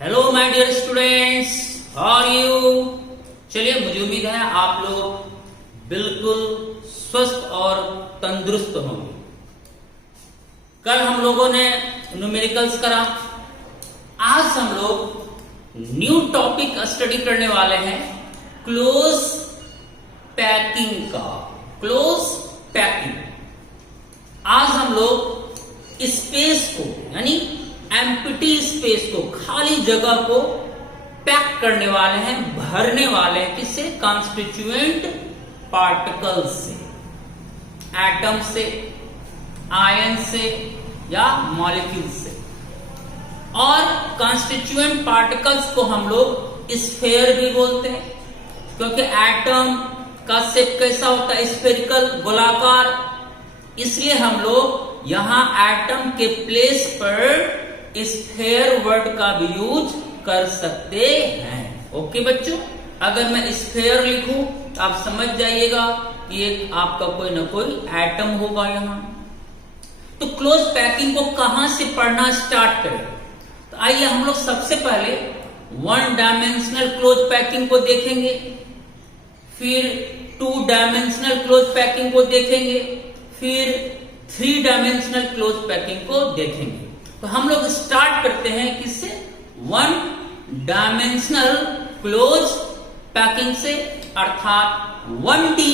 Hello my dear students, how are you. चलिए, मुझे उम्मीद है आप लोग बिल्कुल स्वस्थ और तंदुरुस्त होंगे। कल हम लोगों ने न्यूमेरिकल्स करा। आज हम लोग न्यू टॉपिक स्टडी करने वाले हैं, क्लोज पैकिंग का। Close packing. आज हम लोग स्पेस को यानी एम्प्टी स्पेस को, खाली जगह को पैक करने वाले हैं, भरने वाले हैं। किससे? कॉन्स्टिट्यूएंट पार्टिकल्स से, एटम से, आयन से या मॉलिक्यूल से। और कॉन्स्टिट्यूएंट पार्टिकल्स को हम लोग स्फेयर भी बोलते हैं, क्योंकि एटम का शेप कैसा होता है? स्फेरिकल, गोलाकार। इसलिए हम लोग यहां एटम के प्लेस पर स्फेयर वर्ड का भी यूज कर सकते हैं। ओके बच्चों, अगर मैं स्फेयर लिखूं तो आप समझ जाइएगा कि एक आपका कोई ना कोई एटम होगा यहां। तो क्लोज पैकिंग को कहां से पढ़ना स्टार्ट करें? तो आइए हम लोग सबसे पहले वन डायमेंशनल क्लोज पैकिंग को देखेंगे, फिर टू डायमेंशनल क्लोज पैकिंग को देखेंगे, फिर थ्री डायमेंशनल क्लोज पैकिंग को देखेंगे। तो हम लोग स्टार्ट करते हैं किससे? वन डायमेंशनल क्लोज पैकिंग से, अर्थात 1D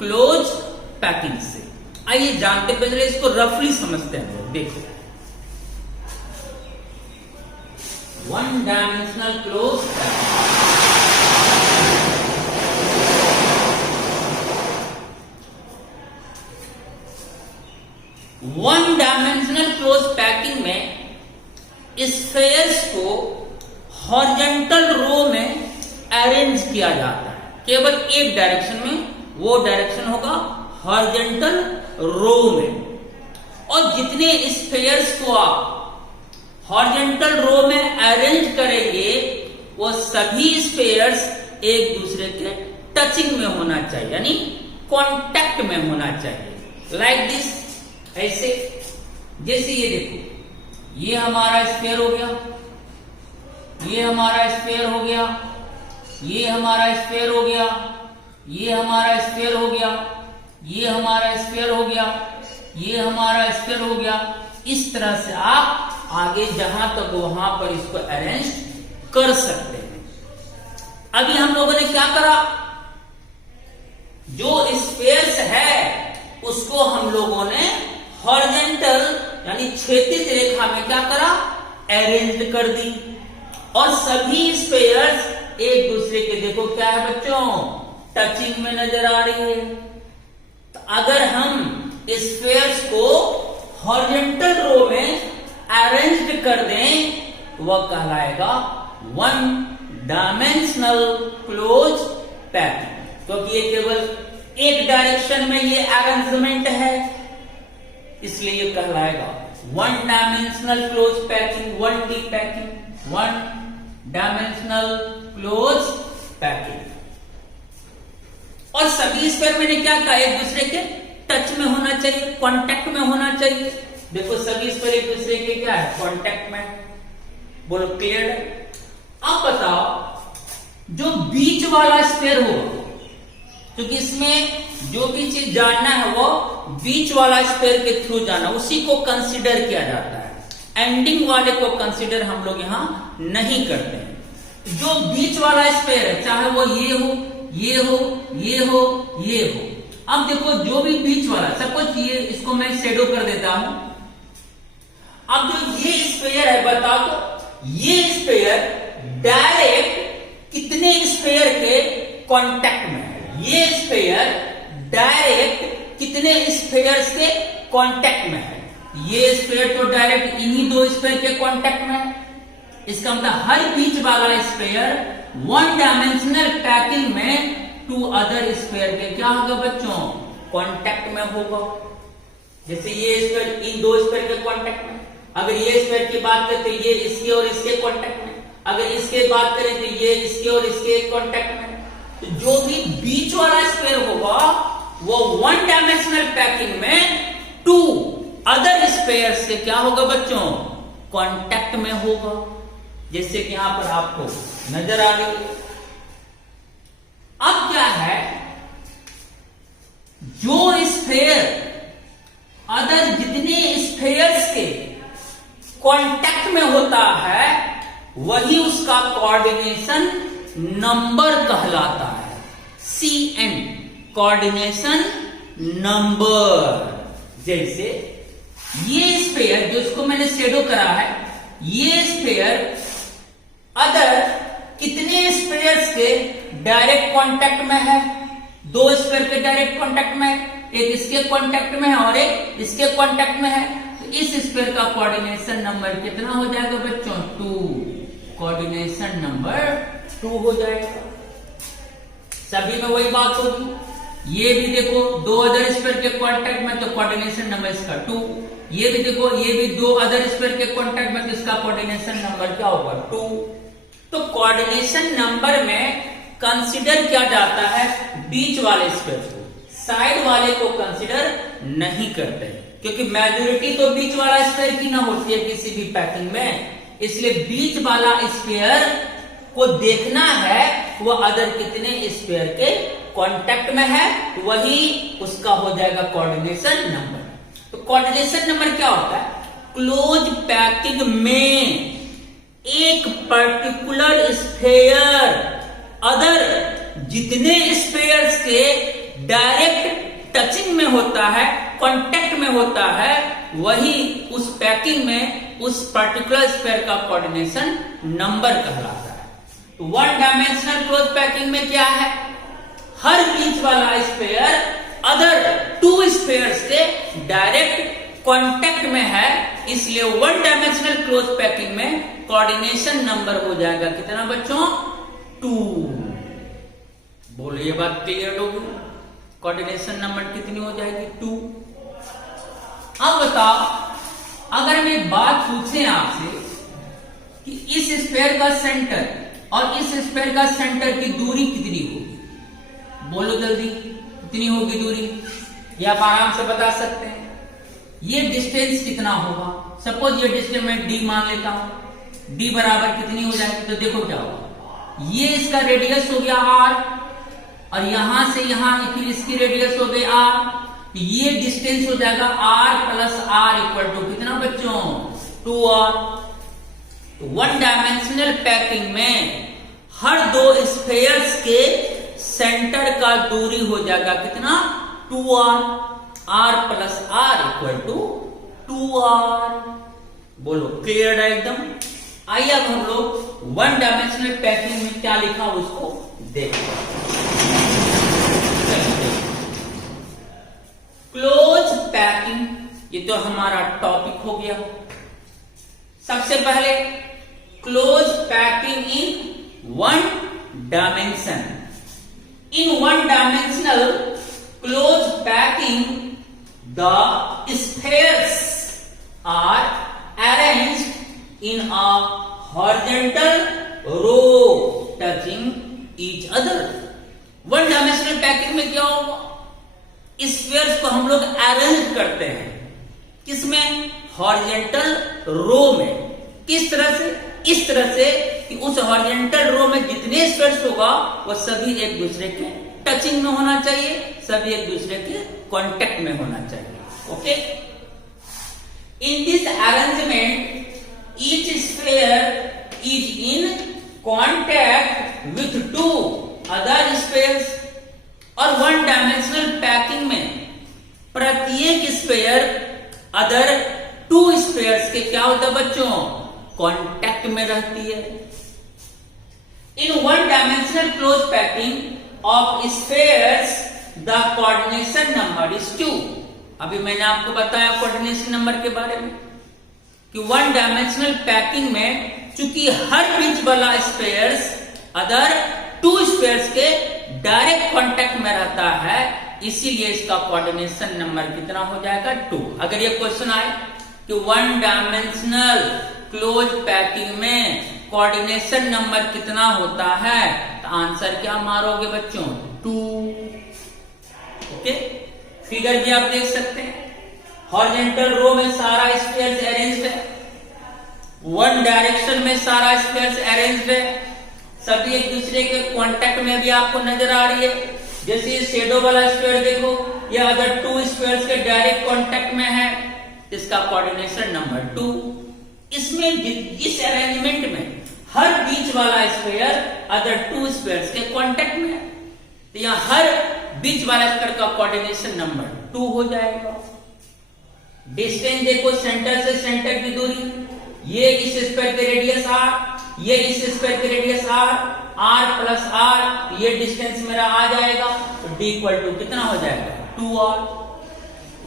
क्लोज पैकिंग से। आइए जानते, पहले इसको रफली समझते हैं। देखो, one dimensional close packing. One dimensional close packing में स्फेयर्स को हॉरिजॉन्टल रो में अरेंज किया जाता है, केवल एक डायरेक्शन में। वो डायरेक्शन होगा हॉरिजॉन्टल रो में। और जितने स्फेयर्स को आप हॉरिजॉन्टल रो में अरेंज करेंगे, वो सभी स्फेयर्स एक दूसरे के टचिंग में होना चाहिए, यानी कांटेक्ट में होना चाहिए। लाइक दिस, ऐसे। जैसे ये देखो, ये हमारा स्फेयर हो गया, ये हमारा स्फेयर हो गया, ये हमारा स्फेयर हो गया, ये हमारा स्फेयर हो गया, ये हमारा स्फेयर हो गया, ये हमारा स्फेयर हो गया। इस तरह से आप आगे जहां तक वहां पर इसको अरेंज कर सकते हैं। अभी हम लोगों ने क्या करा? जो स्फेयर्स है उसको हम लोगों ने हॉरिजॉन्टल यानी क्षैतिज रेखा में क्या करा? अरेंज कर दी। और सभी स्फेयर्स एक दूसरे के, देखो क्या है बच्चों, टचिंग में नजर आ रही है। तो अगर हम स्फेयर्स को हॉरिजॉन्टल रो में अरेंज कर दें तो वह कहलाएगा वन डायमेंशनल क्लोज पैकिंग, क्योंकि ये केवल एक डायरेक्शन में ये अरेंजमेंट है, इसलिए ये कहलाएगा one dimensional close packing, 1D packing, one dimensional close packing. और सभी स्फेयर मैंने क्या कहा? एक दूसरे के टच में होना चाहिए, कांटेक्ट में होना चाहिए। देखो, सभी स्फेयर एक दूसरे के क्या है? कांटेक्ट में। बोलो, क्लियर है? अब बताओ, जो बीच वाला स्फेयर होगा, क्योंकि इसमें जो भी चीज जानना है वो बीच वाला स्फेयर के थ्रू जाना, उसी को कंसीडर किया जाता है। एंडिंग वाले को कंसीडर हम लोग यहां नहीं करते हैं। जो बीच वाला स्फेयर है, चाहे वो ये हो, ये हो, ये हो, ये हो। अब देखो, जो भी बीच वाला, सपोज ये, इसको मैं शेडो कर देता हूं। अब जो ये स्फेयर है, बताओ तो ये स्फेयर डायरेक्ट कितने स्फेयर के कांटेक्ट में है? ये स्फेयर डायरेक्ट कितने स्फेयर्स के कांटेक्ट में है? ये स्फेयर तो डायरेक्ट इन्हीं दो स्फेयर के कांटेक्ट में है। इसका मतलब हर बीच वाला स्फेयर वन डायमेंशनल पैकिंग में टू अदर स्फेयर के क्या होगा बच्चों? कांटेक्ट में होगा। जैसे ये स्फेयर इन दो स्फेयर के कांटेक्ट में। अगर ये स्फेयर की बात करें तो ये इसके और इसके कांटेक्ट में। अगर इसके बात करें तो ये इसके और इसके कांटेक्ट में। तो जो भी बीच वाला स्फेयर होगा वो वन डायमेंशनल पैकिंग में टू अदर स्फेयर से क्या होगा बच्चों? कांटेक्ट में होगा। जैसे कि यहां पर आपको नजर आ रही है। अब क्या है, जो स्फेयर अदर जितने स्फेयर्स के कांटेक्ट में होता है वही उसका कोऑर्डिनेशन नंबर कहलाता है। CN coordination number. जैसे ये स्फेयर जो इसको मैंने शेडो करा है, ये स्फेयर अदर कितने स्फेयर्स के डायरेक्ट कांटेक्ट में है? दो स्फेयर के डायरेक्ट कांटेक्ट में है, एक इसके कांटेक्ट में है और एक इसके कांटेक्ट में है। तो इस स्फेयर का कोऑर्डिनेशन नंबर कितना हो जाएगा बच्चों? 2। कोऑर्डिनेशन नंबर 2 हो जाएगा। सभी में वही बात होगी। ये भी देखो दो अदर स्फेयर के कांटेक्ट में, तो कोऑर्डिनेशन नंबर इसका 2। ये भी देखो, ये भी दो अदर स्फेयर के कांटेक्ट में, तो इसका कोऑर्डिनेशन नंबर क्या होगा? 2। तो कोऑर्डिनेशन नंबर में कंसीडर किया जाता है बीच वाले स्फेयर को, साइड वाले को कंसीडर नहीं करते, क्योंकि मेजॉरिटी तो बीच वाला स्फेयर की ना होती है किसी भी पैकिंग में। इसलिए बीच वाला स्फेयर को देखना है वो अदर कितने स्फेयर के कांटेक्ट में है, वही उसका हो जाएगा कोऑर्डिनेशन नंबर। तो कोऑर्डिनेशन नंबर क्या होता है? क्लोज पैकिंग में एक पर्टिकुलर स्फेयर अदर जितने स्फेयर्स के डायरेक्ट टचिंग में होता है, कांटेक्ट में होता है, वही उस पैकिंग में उस पर्टिकुलर स्फेयर का कोऑर्डिनेशन नंबर कहलाता है। तो वन डायमेंशनल क्लोज पैकिंग में क्या है? हर बीच वाला स्फेयर अदर 2 स्फेयर्स के डायरेक्ट कांटेक्ट में है, इसलिए वन डायमेंशनल क्लोज पैकिंग में कोऑर्डिनेशन नंबर हो जाएगा कितना बच्चों? 2। बोलो ये बात क्लियर होगी? कोऑर्डिनेशन नंबर कितनी हो जाएगी? 2। अब बताओ, अगर मैं बात पूछे आपसे कि इस स्फेयर का सेंटर और इस स्फेयर का सेंटर की दूरी कितनी होगी, बोलो जल्दी, कितनी होगी दूरी? ये आप आराम से बता सकते हैं। ये डिस्टेंस कितना होगा? सपोज ये डिस्टेंस मैं d मान लेता हूं। d बराबर कितनी हो जाएगी? तो देखो क्या होगा, ये इसका रेडियस हो गया r, और यहां से यहां फिर इसकी रेडियस हो गई r। ये डिस्टेंस हो जाएगा r plus r equal to कितना बच्चों? 2r। तो वन डायमेंशनल पैकिंग में हर दो स्फेयर्स के सेंटर का दूरी हो जाएगा कितना? 2r। r plus r equal to 2r। बोलो क्लियर है एकदम? आइए अब हम लोग वन डायमेंशनल पैकिंग में क्या लिखा उसको देखते। क्लोज पैकिंग, ये तो हमारा टॉपिक हो गया। सबसे पहले close packing in one dimension. In one dimensional close packing the spheres are arranged in a horizontal row touching each other. One dimensional packing में क्या होगा? स्फेयर्स को हम लोग अरेंज करते हैं, किसमें? हॉरिजॉन्टल रो में। किस तरह से? इस तरह से कि उस हॉरिजॉन्टल रो में जितने स्फेयर्स होगा वो सभी एक दूसरे के टचिंग में होना चाहिए, सभी एक दूसरे के कांटेक्ट में होना चाहिए। Okay, in this arrangement each sphere is in contact with 2 other spheres. और वन डायमेंशनल पैकिंग में प्रत्येक स्फेयर अदर 2 स्फेयर्स के क्या होता है बच्चों? कांटेक्ट में रहती है। इन one dimensional close packing of spheres the coordination number is 2। अभी मैंने आपको बताया कोऑर्डिनेशन नंबर के बारे में कि वन डायमेंशनल पैकिंग में चूंकि हर बीच वाला स्फेयर्स अदर 2 स्फेयर्स के डायरेक्ट कांटेक्ट में रहता है, इसीलिए इसका कोऑर्डिनेशन नंबर कितना हो जाएगा? 2। अगर ये क्वेश्चन आए कि वन डायमेंशनल क्लोज पैकिंग में कोऑर्डिनेशन नंबर कितना होता है, तो आंसर क्या मारोगे बच्चों? 2। ओके, फिगर भी आप देख सकते हैं। हॉरिजॉन्टल रो में सारा स्फेयर्स अरेंज्ड है, वन डायरेक्शन में सारा स्पेयर्स अरेंज्ड है, सभी एक दूसरे के कांटेक्ट में भी आपको नजर आ रही है। जैसे ये शेडो वाला स्पेयर देखो, ये अगर टू स्पेयर्स के डायरेक्ट कांटेक्ट में है, इसका कोऑर्डिनेशन नंबर 2। इसमें इस अरेंजमेंट में हर बीच वाला स्पेयर अदर टू स्पेयर्स के कांटेक्ट में है, तो यहां हर बीच वाला स्पेयर का कोऑर्डिनेशन नंबर 2 हो जाएगा। डिस्टेंस देखो, सेंटर से सेंटर की दूरी, ये इस स्पेयर के रेडियस r, ये इस स्पेयर के रेडियस r प्लस r, ये डिस्टेंस मेरा आ जाएगा, तो d इक्वल टू कितना हो जाएगा 2r।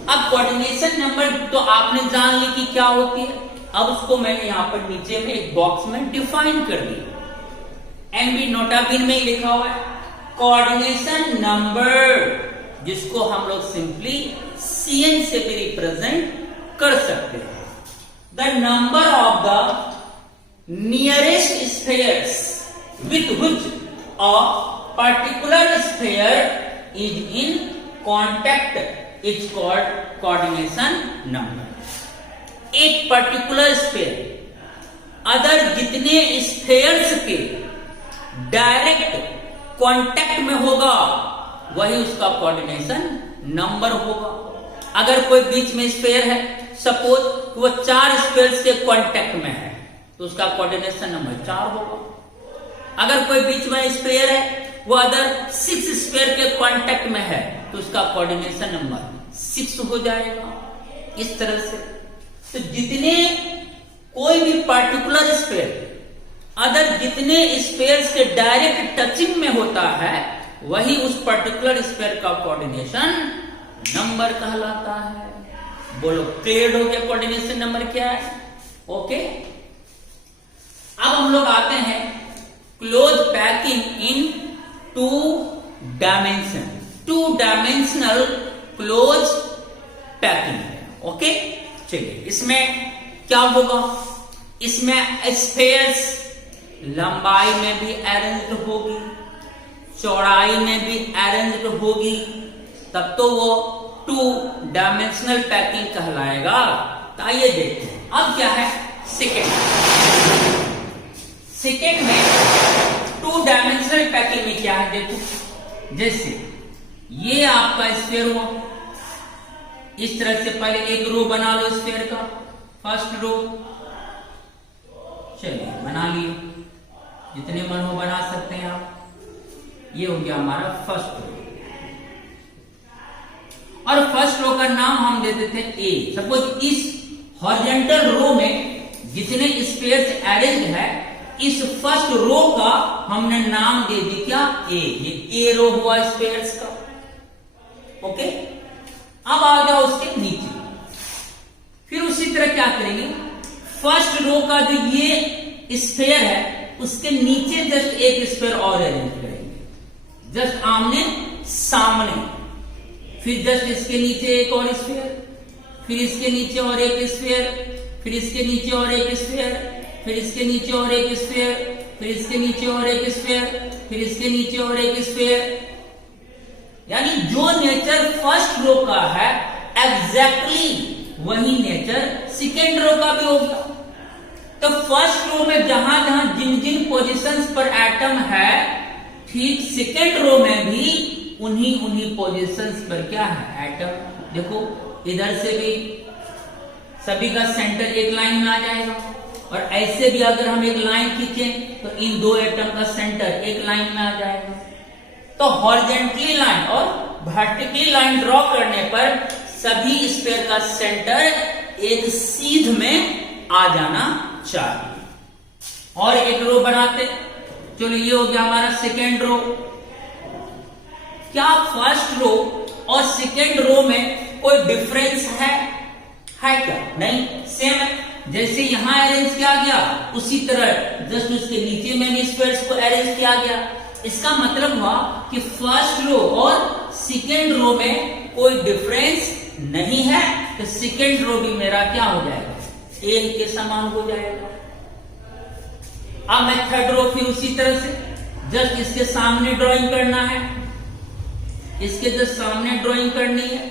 अब कोऑर्डिनेशन नंबर तो आपने जान ली कि क्या होती है, अब उसको मैंने यहां पर नीचे में एक बॉक्स में डिफाइन कर दिया। एनबी नोटाबिन में ही लिखा हुआ है कोऑर्डिनेशन नंबर, जिसको हम लोग सिंपली CN से भी रिप्रेजेंट कर सकते हैं। The number of the nearest spheres with which a particular sphere is in contact is called coordination number. एक पर्टिकुलर स्फेयर अदर जितने स्फेयर्स के डायरेक्ट कांटेक्ट में होगा वही उसका कोऑर्डिनेशन नंबर होगा। अगर कोई बीच में स्फेयर है, सपोज वो 4 स्फेयर्स के कांटेक्ट में है, तो उसका कोऑर्डिनेशन नंबर 4 होगा। अगर कोई बीच में स्फेयर है, वो अदर 6 स्फेयर के कांटेक्ट में है, तो उसका कोऑर्डिनेशन नंबर 6 हो जाएगा। इस तरह से तो जितने कोई भी पर्टिकुलर स्फेयर अदर जितने स्फेयर्स के डायरेक्ट टचिंग में होता है, वही उस पर्टिकुलर स्फेयर का कोऑर्डिनेशन नंबर कहलाता है। बोलो क्लियर हो गया कोऑर्डिनेशन नंबर क्या है? ओके, अब हम लोग आते हैं क्लोज पैकिंग इन 2 dimension, 2 dimensional close packing. Okay, चलिए इसमें क्या होगा, इसमें स्फेयर्स लंबाई में भी अरेंज्ड होगी, चौड़ाई में भी अरेंज्ड होगी, तब तो वो 2 डायमेंशनल पैकिंग कहलाएगा। तो आइए देखते हैं अब क्या है सेकेंड में 2 डायमेंशनल पैकिंग में क्या है देखो। जैसे ये आपका स्फेयर हुआ, इस तरह से पहले एक रो बना लो स्फेयर का, फर्स्ट रो, चलिए बना लिए, जितने मन हो बना सकते हैं आप। ये हो गया हमारा फर्स्ट रो, और फर्स्ट रो का नाम हम दे देते हैं ए। सपोज इस हॉरिजॉन्टल रो में जितने स्पेयर्स अरेंज है, इस फर्स्ट रो का हमने नाम दे दी क्या ए, ये ए रो हुआ स्पेयर्स का। ओके, अब आ गया उसके नीचे, फिर उसी तरह क्या करेंगे, फर्स्ट रो का जो ये स्फेयर है उसके नीचे जस्ट एक स्फेयर और अरेंज करेंगे, जस्ट आमने सामने, फिर जस्ट इसके नीचे एक और स्फेयर, फिर इसके नीचे और एक स्फेयर, फिर इसके नीचे और एक स्फेयर, फिर इसके नीचे और एक स्फेयर, फिर इसके नीचे और एक स्फेयर, फिर इसके नीचे और एक स्फेयर। यानी जो नेचर फर्स्ट रो का है एग्जैक्टली वही नेचर सेकेंड रो का भी होगा। तो फर्स्ट रो में जहां जहां जिन जिन पोजीशंस पर एटम है, ठीक सेकेंड रो में भी उन्हीं पोजीशंस पर क्या है एटम। देखो इधर से भी सभी का सेंटर एक लाइन में आ जाएगा, और ऐसे भी अगर हम एक लाइन खींचें तो इन 2 एटम का सेंटर एक लाइन में आ जाएगा। तो हॉरिजॉन्टली लाइन और वर्टिकली लाइन ड्रॉ करने पर सभी स्फीयर का सेंटर एक सीध में आ जाना चाहिए। और एक रो बनाते, चलो ये हो गया हमारा सेकेंड रो। क्या फर्स्ट रो और सेकेंड रो में कोई डिफरेंस है क्या? नहीं, सेम है। जैसे यहां अरेंज किया गया उसी तरह जस्ट उसके नीचे में भी स्फीयर्स को अरेंज किया गया। इसका मतलब हुआ कि फर्स्ट रो और सेकेंड रो में कोई डिफरेंस नहीं है, तो सेकेंड रो भी मेरा क्या हो जाएगा, ए के समान हो जाएगा। अब मैं थर्ड रो फिर उसी तरह से जस्ट इसके सामने ड्राइंग करना है, इसके जस्ट सामने ड्राइंग करनी है,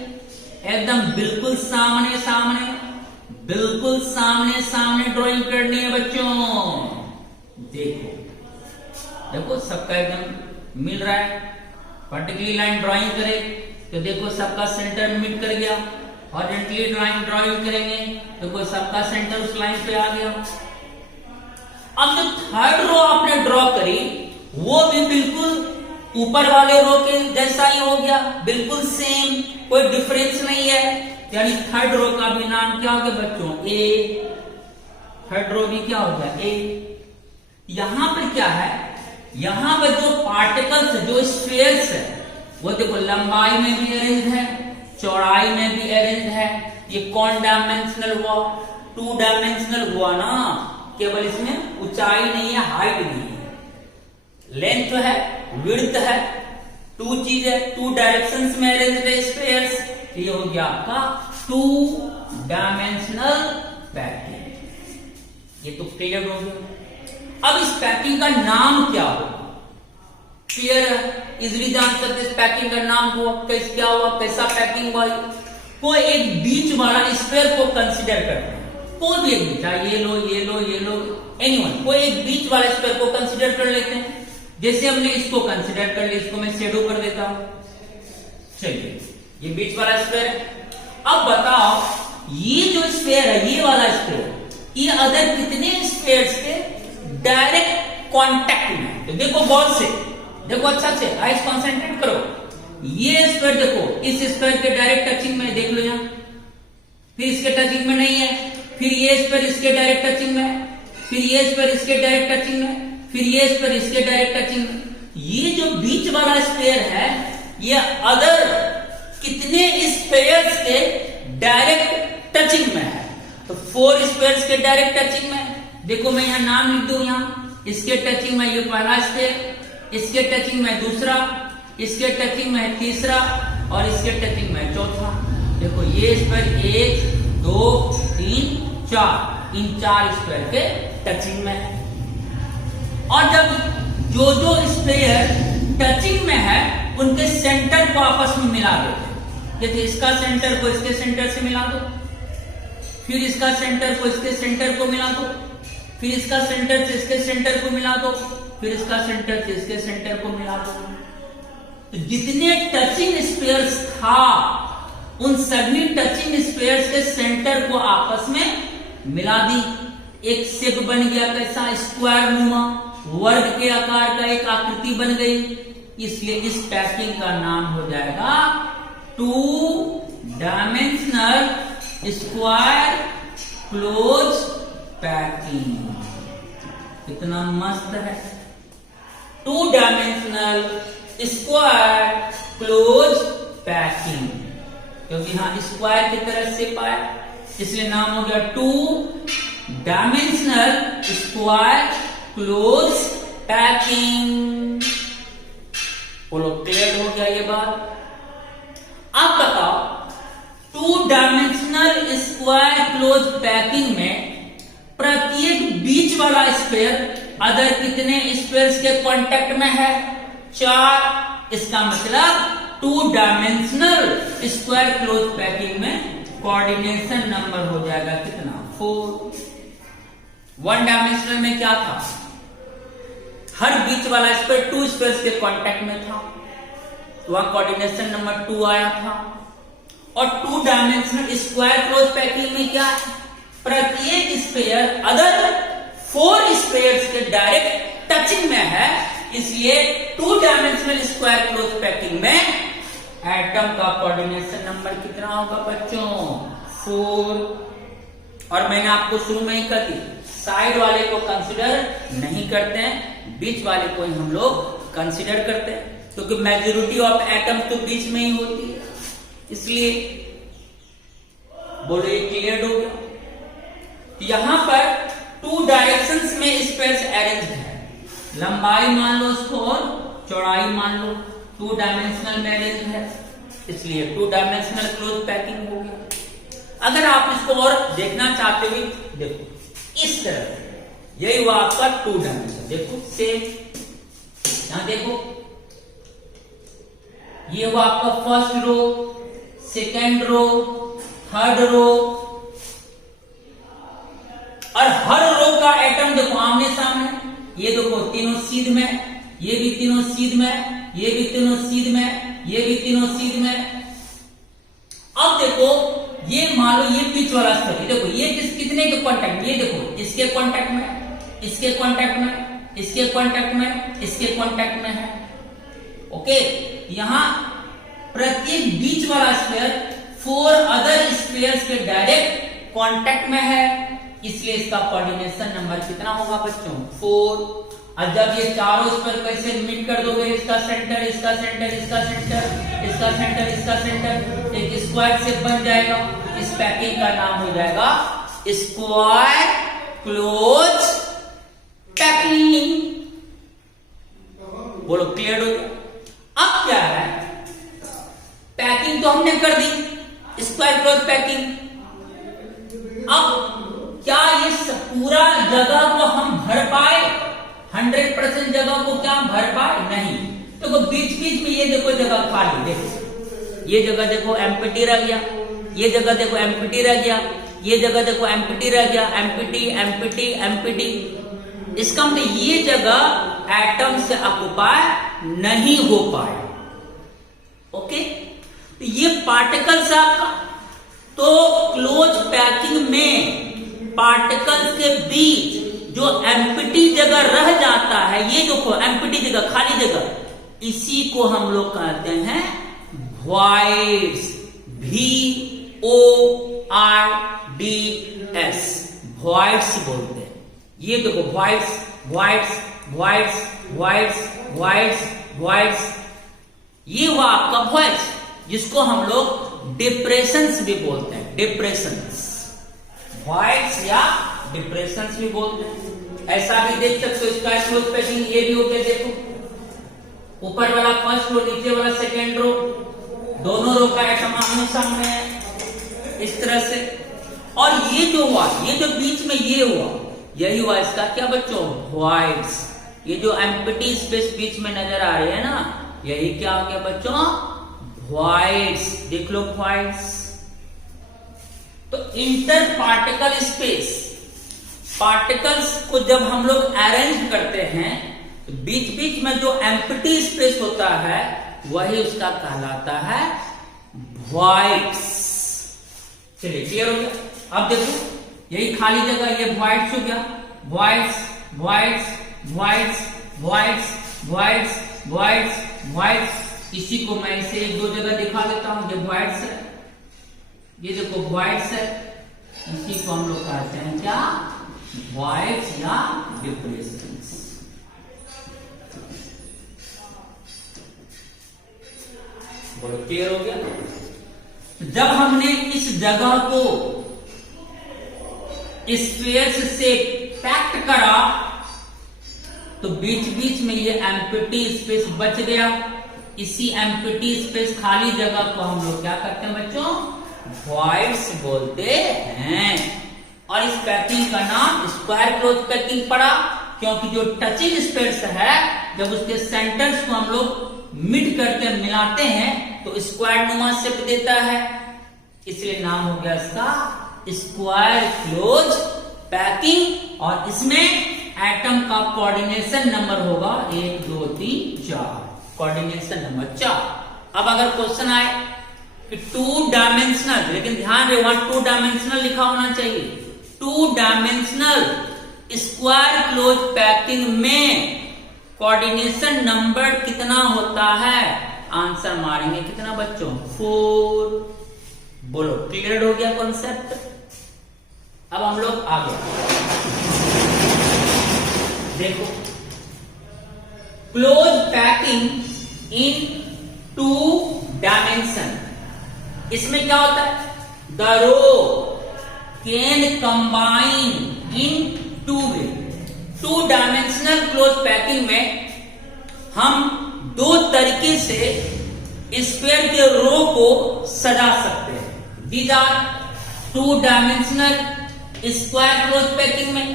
एकदम बिल्कुल सामने सामने, बिल्कुल सामने सामने ड्राइंग करनी है बच्चों। देखो देखो सबका एकदम मिल रहा है। वर्टिकली लाइन ड्राइंग करें तो देखो सबका सेंटर मिट कर गया। हॉरिजॉन्टली लाइन ड्राइंग करेंगे तो देखो सबका सेंटर उस लाइन पे आ गया। अब जो थर्ड रो आपने ड्रॉ करी वो भी बिल्कुल ऊपर वाले रो के जैसा ही हो गया, बिल्कुल सेम, कोई डिफरेंस नहीं है। यानी थर्ड रो का भी नाम क्या हो गया बच्चों? ए। थर्ड रो भी क्या हो गया? ए। यहां पर क्या है? यहां पर जो पार्टिकल्स, जो स्फीयर्स है, वो देखो लंबाई में भी अरेंज है, चौड़ाई में भी अरेंज है। ये कौन डायमेंशनल हुआ? 2 डायमेंशनल हुआ ना, केवल इसमें ऊंचाई नहीं है, हाइट भी है। लेंथ तो है, विड्थ है, 2 चीज है, 2 डायरेक्शंस में अरेंज है स्फीयर्स। ये हो गया आपका 2 डायमेंशनल पैकिंग। ये तो क्लियर हो गया। अब इस पैकिंग का नाम क्या होगा? क्लियर है, इजिली जान सकते इस पैकिंग का नाम हुआ कैसे, क्या हुआ, कैसा पैकिंग हुआ। कोई एक बीच वाला स्फीयर को कंसिडर करते हैं, कोई भी एक बीच, ये लो ये लो ये लो, एनीवन, कोई एक बीच वाला स्फीयर को कंसिडर कर लेते हैं। जैसे हमने इसको कंसिडर कर लिया, इसको मैं शेडो कर देता हूं। चलिए ये बीच वाला स्फीयर है। अब बताओ ये जो स्फीयर है, ये वाला स्फीयर, ये अदर कितने स्फीयर्स के डायरेक्ट कांटेक्ट में? तो देखो बॉल से देखो, अच्छा से आइज कंसंट्रेट करो। ये स्फीयर देखो, इस स्फीयर के डायरेक्ट टचिंग में, देख लो यहां, फिर इसके टचिंग में नहीं है, फिर ये स्फीयर इसके डायरेक्ट टचिंग में, फिर ये स्फीयर इसके डायरेक्ट टचिंग में, फिर ये स्फीयर इसके डायरेक्ट टचिंग में। ये जो बीच वाला स्फीयर है, ये अदर कितने स्फीयर्स के डायरेक्ट टचिंग में है? तो 4 स्फीयर्स के डायरेक्ट टचिंग में। देखो मैं यहां नाम लिख दूं, यहां इसके टचिंग में ये पहला स्फीयर, इसके टचिंग में दूसरा, इसके टचिंग में तीसरा, और इसके टचिंग में चौथा। देखो ये स्फीयर 1 2 3 4, इन 4 स्फीयर के टचिंग में है। और जब जो स्फीयर टचिंग में है उनके सेंटर को आपस में मिला देते हैं। जैसे इसका सेंटर को इसके सेंटर से मिला दो, फिर इसका सेंटर को इसके सेंटर को मिला दो, फिर इसका सेंटर से इसके सेंटर को मिला दो, फिर इसका सेंटर से इसके सेंटर को मिला दो। तो जितने टचिंग स्फीयर्स था उन सभी टचिंग स्फीयर्स के सेंटर को आपस में मिला दी। एक शेप बन गया, कैसा? स्क्वायर नुमा, वर्ग के आकार का एक आकृति बन गई। इसलिए इस पैकिंग का नाम हो जाएगा 2 डायमेंशनल स्क्वायर क्लोज पैकिंग। कितना मस्त है, 2 डायमेंशनल स्क्वायर क्लोज पैकिंग, क्योंकि हाँ स्क्वायर की तरह से पाया, इसलिए नाम हो गया 2 डायमेंशनल स्क्वायर क्लोज पैकिंग। बोलो क्लियर हो गया ये बात? अब बताओ 2 डायमेंशनल स्क्वायर क्लोज पैकिंग में प्रत्येक बीच वाला स्फीयर अदर कितने स्फीयर्स के कांटेक्ट में है? 4। इसका मतलब 2 डायमेंशनल स्क्वायर क्लोज पैकिंग में कोऑर्डिनेशन नंबर हो जाएगा कितना? 4। 1 डायमेंशनल में क्या था? हर बीच वाला स्फीयर 2 स्फीयर्स के कांटेक्ट में था, तो वहां कोऑर्डिनेशन नंबर 2 आया था। और 2 डायमेंशनल स्क्वायर क्लोज पैकिंग में क्या है? प्रत्येक स्फीयर अदर 4 स्फीयर्स के डायरेक्ट टचिंग में है, इसलिए 2 डायमेंशनल स्क्वायर क्लोज पैकिंग में एटम का कोऑर्डिनेशन नंबर कितना होगा बच्चों? 4। और मैंने आपको शुरू में ही कह दी, साइड वाले को कंसिडर नहीं करते हैं, बीच वाले को ही हम लोग कंसिडर करते हैं, क्योंकि मेजॉरिटी ऑफ एटम तो बीच में ही होती है। इसलिए बोलो ये क्लियर हो गया? यहां पर 2 डायरेक्शंस में स्पेस अरेंज है। लंबाई मान लो उसको और चौड़ाई मान लो, 2 डायमेंशनल में अरेंज है, इसलिए 2 डायमेंशनल क्लोज पैकिंग हो गया। अगर आप इसको और देखना चाहते हो, देखो इस तरह, यही हुआ आपका 2 डायमेंशन। देखो सेम, यहां देखो ये हुआ आपका first row, second row, third row, और हर रो का एटम देखो आमने सामने, ये देखो तीनों सीध में, ये भी तीनों सीध में, ये भी तीनों सीध में, ये भी तीनों सीध में। अब देखो ये मान लो ये बीच वाला स्तर, देखो ये कितने के कांटेक्ट में, ये देखो इसके कांटेक्ट में, इसके कांटेक्ट में, इसके कांटेक्ट में, इसके कांटेक्ट में है। ओके, यहां प्रत्येक बीच वाला स्फीयर 4 अदर स्फीयर्स के डायरेक्ट कांटेक्ट में है, इसलिए इसका कोऑर्डिनेशन नंबर कितना होगा बच्चों? 4। और जब ये चारों स्फीयर कैसे मीट कर दोगे, इसका सेंटर, इसका सेंटर, इसका सेंटर, इसका सेंटर, इसका सेंटर, एक स्क्वायर शेप बन जाएगा। इस पैकिंग का नाम हो जाएगा स्क्वायर क्लोज पैकिंग। बोलो क्लियर हो गया? अब क्या है, पैकिंग तो हमने कर दी, स्क्वायर क्लोज पैकिंग। अब क्या इस पूरा जगह को हम भर पाए? 100% जगह को क्या हम भर पाए? नहीं। तो बीच बीच में ये देखो जगह खाली, देखो ये जगह देखो एम्प्टी रह गया, ये जगह देखो एम्प्टी रह गया, ये जगह देखो एम्प्टी रह गया, एम्प्टी एम्प्टी एम्प्टी। इसका मतलब ये जगह एटम से ऑक्युपाई नहीं हो पाए। ओके, तो ये पार्टिकल्स आपका, तो क्लोज पैकिंग में पार्टिकल्स के बीच जो एम्प्टी जगह रह जाता है, ये देखो एम्प्टी जगह, खाली जगह, इसी को हम लोग कहते हैं वॉइड्स, VOIDS, वॉइड्स बोलते हैं। ये देखो voids voids voids voids voids voids, ये हुआ आपका वॉइड्स, जिसको हम लोग डिप्रेशंस भी बोलते हैं, डिप्रेशंस, वॉइड्स या डिप्रेशंस भी बोलते हैं। ऐसा भी देख सकते हो, इसका क्लोज पैकिंग ये भी हो गया, देखो ऊपर वाला फर्स्ट रो, नीचे वाला सेकेंड रो, दोनों रो का एटम आमने सामने है, इस तरह से। और ये जो हुआ, ये जो बीच में ये हुआ, यही हुआ इसका क्या बच्चों? वॉइड्स। ये जो एम्प्टी स्पेस बीच में नजर आ रही है ना, यही क्या हो गया बच्चों? वॉइड्स। देख लो वॉइड्स। तो इंटर पार्टिकल स्पेस, पार्टिकल्स को जब हम लोग अरेंज करते हैं तो बीच बीच में जो एम्प्टी स्पेस होता है वही उसका कहलाता है वॉइड्स। चलिए क्लियर हो गया? अब देखो यही खाली जगह, ये वॉइड्स हो गया, voids voids voids voids voids voids voids. इसी को मैं इसे 1-2 जगह दिखा देता हूं। ये वॉइड्स है, ये देखो वॉइड्स है, इसी को हम लोग कहते हैं क्या? वॉइड्स या डिप्रेशंस। बोलो क्लियर हो गया? जब हमने इस जगह को स्फीयर्स से पैक्ट करा तो बीच बीच में ये एम्प्टी स्पेस बच गया। इसी एम्प्टी स्पेस खाली जगह को हम लोग क्या करते हैं बच्चों? वॉइड्स बोलते हैं। और इस पैकिंग का नाम स्क्वायर क्लोज पैकिंग पड़ा, क्योंकि जो टचिंग स्पेस है जब उसके सेंटर्स को हम लोग मिड करके मिलाते हैं तो स्क्वायर नुमा शेप देता है, इसलिए नाम हो गया इसका स्क्वायर क्लोज पैकिंग। और इसमें एटम का कोऑर्डिनेशन नंबर होगा 1 2 3 4, कोऑर्डिनेशन नंबर 4। अब अगर क्वेश्चन आए कि 2 डायमेंशनल, लेकिन ध्यान रहे वहां 2 डायमेंशनल लिखा होना चाहिए, 2 डायमेंशनल स्क्वायर क्लोज पैकिंग में कोऑर्डिनेशन नंबर कितना होता है? आंसर मारेंगे कितना बच्चों? 4। बोलो क्लियर हो गया कॉन्सेप्ट? अब हम लोग आगे देखो, क्लोज पैकिंग इन 2 डायमेंशन। इसमें क्या होता है? The row can combine in 2 way. 2 dimensional close packing में हम 2 तरीके से स्फीयर के रो को सजा सकते हैं। These are 2 dimensional square close packing में।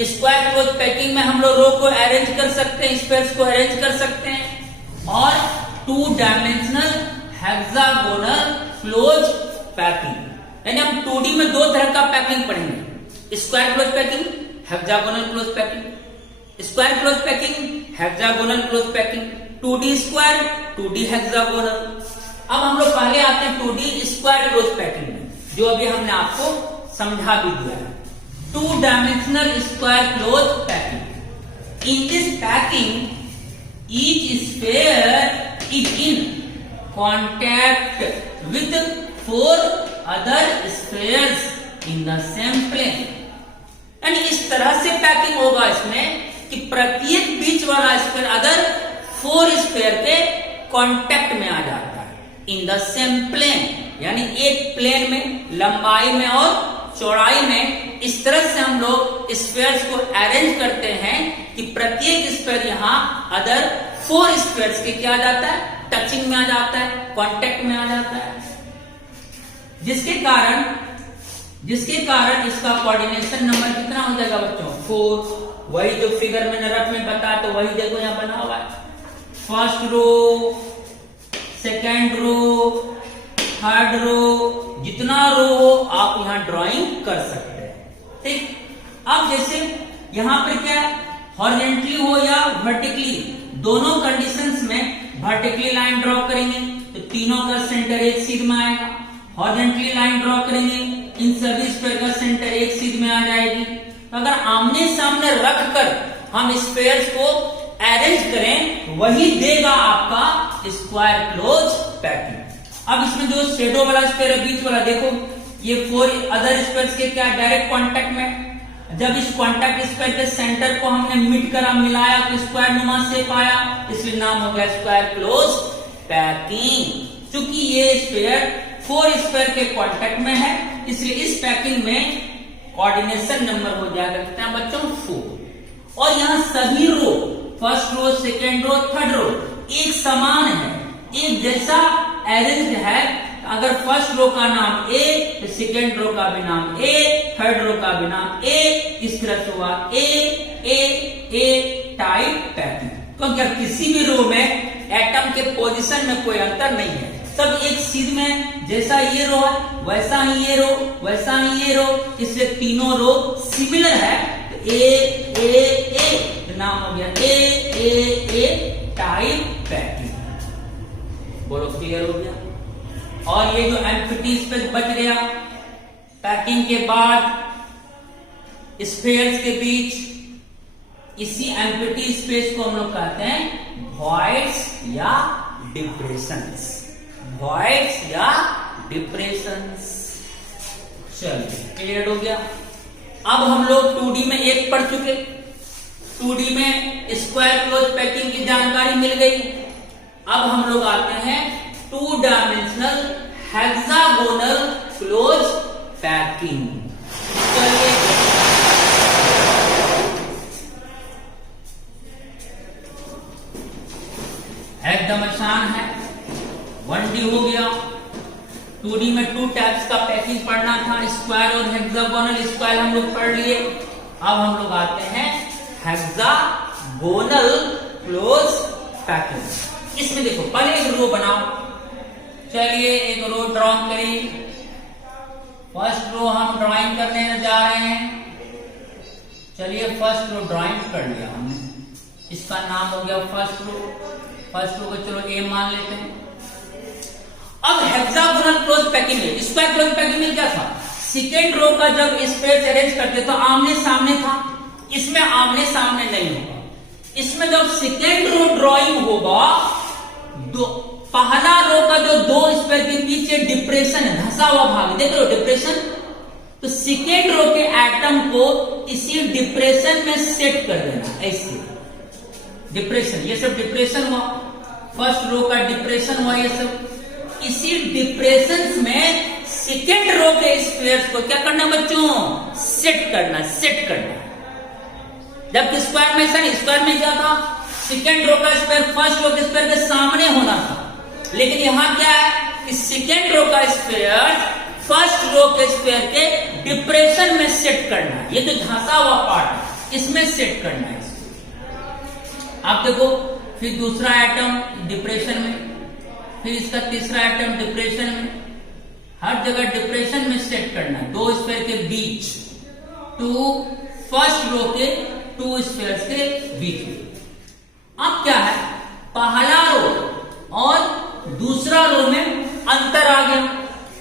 स्क्वायर क्लोज पैकिंग में हम लोग रो को अरेंज कर सकते हैं, स्पेस को अरेंज कर सकते हैं। और 2 डायमेंशनल हेक्सागोनल क्लोज पैकिंग, यानी हम 2D में 2 तरह का पैकिंग पढ़ेंगे। Square close packing, hexagonal close packing, square close packing, hexagonal close packing, 2D square, 2D hexagonal. अब हम लोग पहले आते हैं 2D स्क्वायर क्लोज पैकिंग में, जो अभी हमने आपको समझा भी दिया है। 2 dimensional square close packing. In this packing each sphere is in contact with 4 other spheres in the same plane। यानी इस तरह से पैकिंग होगा इसमें कि प्रत्येक बीच वाला स्फीयर अदर 4 स्फीयर के कांटेक्ट में आ जाता है। इन द सेम प्लेन, यानी एक प्लेन में, लंबाई में और चौड़ाई में। इस तरह से हम लोग स्फीयर्स को अरेंज करते हैं कि प्रत्येक स्फीयर यहाँ अदर 4 स्फीयर्स के क्या आ जाता है, टचिंग में आ जाता है, कांटेक्ट में आ जाता है, जिसके कारण इसका कोऑर्डिनेशन नंबर कितना हो जाएगा बच्चों, 4। वही जो फिगर मैंने रफ में बताया, तो वही देखो यहाँ बना हुआ है। First row, second row, third row, जितना रो हो आप यहाँ ड्राइंग कर सकते हैं। ठीक, अब जैसे यहाँ पर क्या हॉरिजॉन्टली हो या वर्टिकली, दोनों कंडीशंस में वर्टिकली लाइन ड्रॉ करेंगे तो तीनों का सेंटर एक सीध में आएगा। हॉरिजॉन्टली लाइन ड्रॉ करेंगे, इन सभी स्फीयर का सेंटर एक सीध में आ जाएगी। तो अगर आमने सामने रखकर हम स्फीयर्स को अरेंज करें, वही देगा आपका स्क्वायर क्लोज पैकिंग। अब इसमें जो शेडो वाला स्फीयर है, बीच वाला, देखो ये 4 अदर स्फीयर्स के क्या डायरेक्ट कांटेक्ट में। जब इस कांटेक्ट स्फीयर के सेंटर को हमने मिड करा, मिलाया तो स्क्वायर नुमा शेप आया, इसलिए नाम हो गया स्क्वायर क्लोज पैकिंग। क्योंकि ये स्फीयर 4 स्फीयर के कांटेक्ट में है, इसलिए इस पैकिंग में कोऑर्डिनेशन नंबर हो जाएगा कितना बच्चों, 4। और यहाँ सभी row, first row, second row, third row एक समान है, एक जैसा अरेंज है। अगर फर्स्ट रो का नाम ए, तो सेकेंड रो का भी नाम ए, थर्ड रो का भी नाम ए, इस तरह से हुआ ए टाइप पैकिंग। क्योंकि किसी भी रो में एटम के पोजीशन में कोई अंतर नहीं है, सब एक सीध में, जैसा ये रो है वैसा ही ये रो, वैसा ही ये रो, इसलिए तीनों रो सिमिलर है। तो ए तो नाम हो गया ए टाइप पैकिंग। बोलो क्लियर हो गया। और ये जो एम्प्टी स्पेस बच गया पैकिंग के बाद स्फीयर्स के बीच, इसी एम्प्टी स्पेस को हम लोग कहते हैं वॉइड्स या डिप्रेशंस। वॉइड्स या डिप्रेशंस। चलिए क्लियर हो गया। अब हम लोग 2D में एक पढ़ चुके, 2D में स्क्वायर क्लोज पैकिंग की जानकारी मिल गई। अब हम लोग आते हैं 2 डायमेंशनल हेक्सागोनल क्लोज पैकिंग। चलिए एकदम आसान है, 1D हो गया। 2D में 2 टाइप्स का पैकिंग पढ़ना था, स्क्वायर और हेक्सागोनल। स्क्वायर हम लोग पढ़ लिए। अब हम लोग आते हैं हेक्सागोनल क्लोज पैकिंग। इसमें देखो पहले एक रो बनाओ। चलिए एक रो ड्रॉ करें। फर्स्ट रो हम ड्राइंग करने जा रहे हैं। चलिए फर्स्ट रो ड्राइंग कर लिया हमने, इसका नाम हो गया फर्स्ट रो। फर्स्ट रो को चलो ए मान लेते हैं। अब हेक्सागोनल क्लोज पैकिंग में, स्क्वायर क्लोज पैकिंग में क्या था, सेकेंड रो का जब स्पेस अरेंज करते तो आमने सामने था, इसमें आमने सामने नहीं होगा। इसमें जब सेकेंड रो ड्राइंग होगा, पहला रो का जो 2 स्पेस के पीछे डिप्रेशन है, धंसा हुआ भाग, देख रहे हो डिप्रेशन, तो सेकेंड रो के एटम को इसी डिप्रेशन में सेट कर देना। ऐसे डिप्रेशन, ये सब डिप्रेशन हुआ, फर्स्ट रो का डिप्रेशन हुआ, ये सब इसी डिप्रेशन में सेकेंड रो के स्क्वायर्स को क्या करना बच्चों, सेट करना, सेट करना। जबकि स्क्वायर में ऐसा नहीं, स्क्वायर में क्या था, सेकेंड रो का स्क्वायर फर्स्ट रो के स्क्वायर के सामने होना था, लेकिन यहां क्या है कि सेकेंड रो का स्क्वायर फर्स्ट रो के स्क्वायर के डिप्रेशन में सेट करना है। ये जो धंसा हुआ पार्ट है इसमें सेट करना है। आप देखो फिर दूसरा एटम डिप्रेशन में, फिर इसका तीसरा एटम डिप्रेशन में, हर जगह डिप्रेशन में सेट करना है, 2 स्क्वायर के बीच। टू फर्स्ट रो के टू स्फीयर्स के बीच में। अब क्या है, पहला रो और दूसरा रो में अंतर आ गया,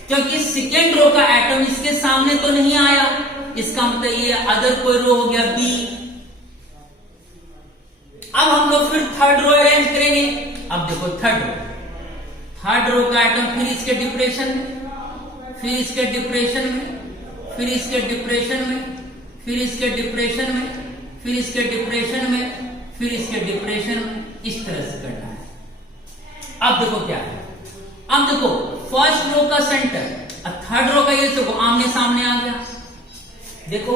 क्योंकि सेकेंड रो का एटम इसके सामने तो नहीं आया, इसका मतलब ये अदर कोई रो हो गया बी। अब हम लोग फिर थर्ड रो अरेंज करेंगे। अब देखो थर्ड रो का एटम फिर इसके डिप्रेशन में, फिर इसके डिप्रेशन में, फिर इसके डिप्रेशन में, फिर इसके डिप्रेशन में, फिर इसके डिप्रेशन में, फिर इसके डिप्रेशन में, इस तरह से करना है। अब देखो क्या है, अब देखो फर्स्ट रो का सेंटर और थर्ड रो का ये देखो आमने सामने आ गया, देखो।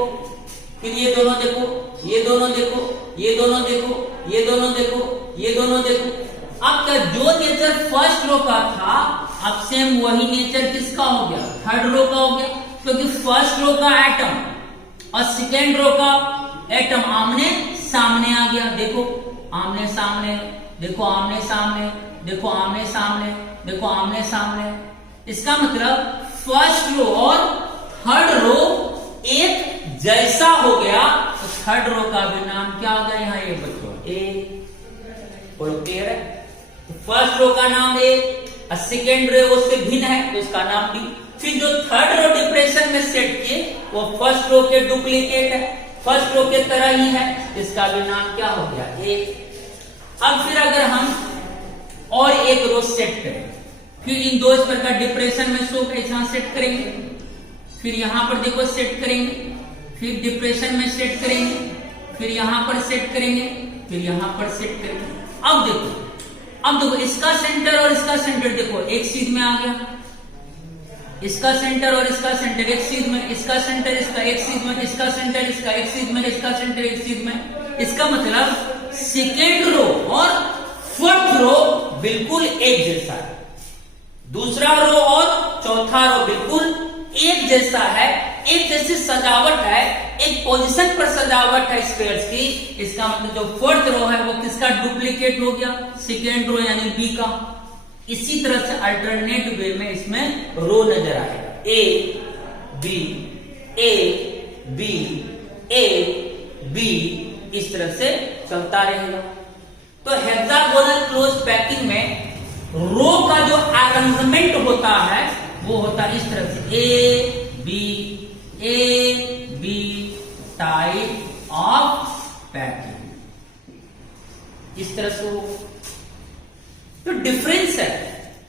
फिर ये दोनों देखो, ये दोनों देखो, ये दोनों देखो, ये दोनों देखो, ये दोनों देखो। अब क्या, जो नेचर फर्स्ट रो का था अब सेम वही नेचर किसका हो गया, थर्ड रो का हो गया, क्योंकि फर्स्ट रो का एटम और सेकेंड रो का एटम आमने सामने आ गया। देखो आमने सामने, देखो आमने सामने, देखो आमने सामने, देखो आमने सामने। इसका मतलब फर्स्ट रो और थर्ड रो एक जैसा हो गया, तो थर्ड रो का भी नाम क्या हो गया, यहाँ ये बच्चों ए, और क्लियर है। तो फर्स्ट रो का नाम ए और सेकेंड रो उससे भिन्न है तो उसका नाम बी। फिर जो थर्ड रो डिप्रेशन में सेट किए वो फर्स्ट रो के डुप्लीकेट है, फर्स्ट रो के तरह ही है, इसका भी नाम क्या हो गया ए। अब फिर अगर हम और एक रो सेट करें, फिर इन दो स्तर का डिप्रेशन में शो ऐसा सेट करेंगे, फिर यहां पर देखो सेट करेंगे, फिर डिप्रेशन में सेट करेंगे, फिर यहां पर सेट करेंगे, फिर यहां पर सेट करेंगे। अब देखो इसका सेंटर और इसका सेंटर देखो एक चीज में आ गया, इसका सेंटर और इसका सेंटर एक चीज में, इसका सेंटर इसका एक चीज में, इसका सेंटर इसका एक चीज में, इसका सेंटर एक चीज में। इसका मतलब सेकेंड रो और फोर्थ रो बिल्कुल एक जैसा है, दूसरा रो और चौथा रो बिल्कुल एक जैसा है, एक जैसी सजावट है, एक पोजीशन पर सजावट है स्फीयर्स की। इसका मतलब जो फोर्थ रो है वो किसका डुप्लीकेट हो गया, सेकेंड रो यानी बी का। इसी तरह से अल्टरनेट वे में इसमें रो नजर आएगा, A B A B A B, इस तरह से चलता रहेगा। तो हेक्सागोनल क्लोज पैकिंग में रो का जो अरेंजमेंट होता है वो होता है इस तरह से, A B type of packing, इस तरह से हो। तो डिफरेंस है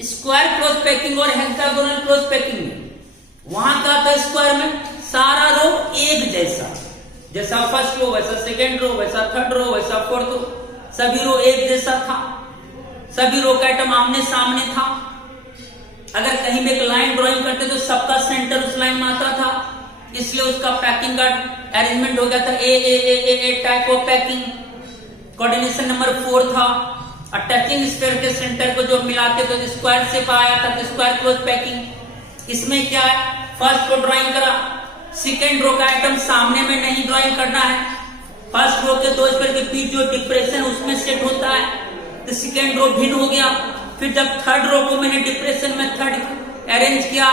स्क्वायर क्लोज पैकिंग और हेक्सागोनल क्लोज पैकिंग में। वहां क्या था, स्क्वायर में सारा रो एक जैसा, जैसा फर्स्ट रो वैसा सेकेंड रो वैसा थर्ड रो वैसा फोर्थ रो, सभी रो एक जैसा था, सभी रो का एटम आमने सामने था। अगर कहीं में एक लाइन ड्राइंग करते तो सबका सेंटर उस लाइन में आता था, इसलिए उसका पैकिंग का अरेंजमेंट हो गया था a type of packing. Coordination number 4 था। टचिंग स्फीयर के सेंटर को जो मिलाते तो स्क्वायर शेप आया था, तो स्क्वायर क्लोज पैकिंग। इसमें क्या है, फर्स्ट को ड्राइंग करा, सेकेंड रो का आइटम सामने में नहीं ड्राइंग करना है, फर्स्ट रो के दो स्फीयर के बीच जो डिप्रेशन उसमें सेट होता है, तो सेकेंड रो भिन्न हो गया। फिर जब थर्ड रो को मैंने डिप्रेशन में थर्ड अरेंज किया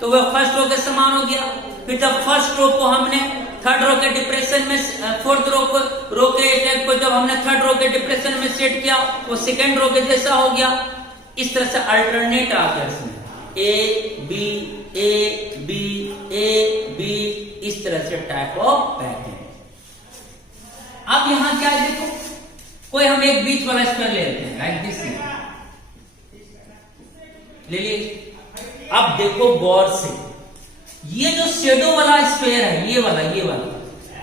तो वह फर्स्ट रो के समान हो गया। फिर जब फर्स्ट रो को हमने थर्ड रो के डिप्रेशन में, फोर्थ रो के टैग को जब हमने थर्ड रो के डिप्रेशन में सेट किया वो सेकेंड रो के जैसा हो गया। इस तरह से अल्टरनेट आ गया इसमें, ए बी इस तरह से टाइप ऑफ पैकिंग। अब यहां क्या है देखो, कोई हम एक बीच वाला स्क्वायर ले लेते हैं, लाइक दिस ले लीजिए। अब देखो गौर से, ये जो शेडो वाला स्फीयर है, ये वाला